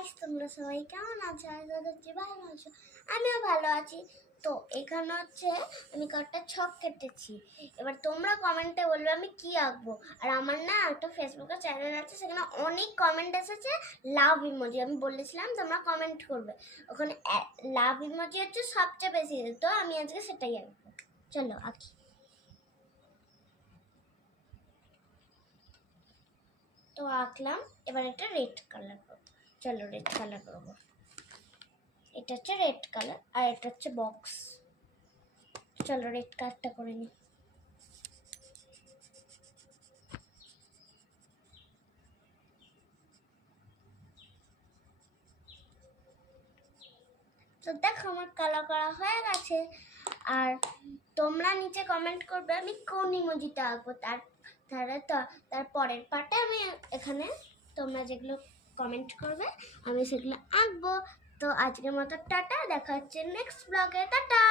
Guys, তোমরা সবাই কেমন আছো? আশা করছি ভালো আছো। আমিও ভালো আছি। তো এখানে হচ্ছে আমি কয়েকটা ছক কেটেছি। এবার তোমরা কমেন্টে বলবে আমি কি আঁকবো। আর আমার না একটা ফেসবুকে চ্যানেল আছে, সেখানে অনেক কমেন্ট এসেছে লাভ ইমোজি। আমি বলেছিলাম তোমরা কমেন্ট করবে, ওখানে লাভ ইমোজি হচ্ছে সবচেয়ে বেশি। তো আমি আজকে সেটাই আঁকবো। চলো আঁকি। তো আঁকলাম। এবার এটা রেড কালার করবো। চলো রেড কালার করবো। এটা হচ্ছে রেড কালার আর এটা হচ্ছে বক্স। চলো রেড কালারটা করে নিই। তো দেখো আমার কালার করা হয়ে গেছে। আর তোমরা নিচে কমেন্ট করবে আমি কোন ইমোজিটা আঁকবো। তার পরের পার্টে আমি এখানে তোমরা যেগুলো কমেন্ট করবে আমি সেগুলো আঁকবো। তো আজকের মতো টাটা, দেখা হচ্ছে নেক্সট ব্লগে। টাটা।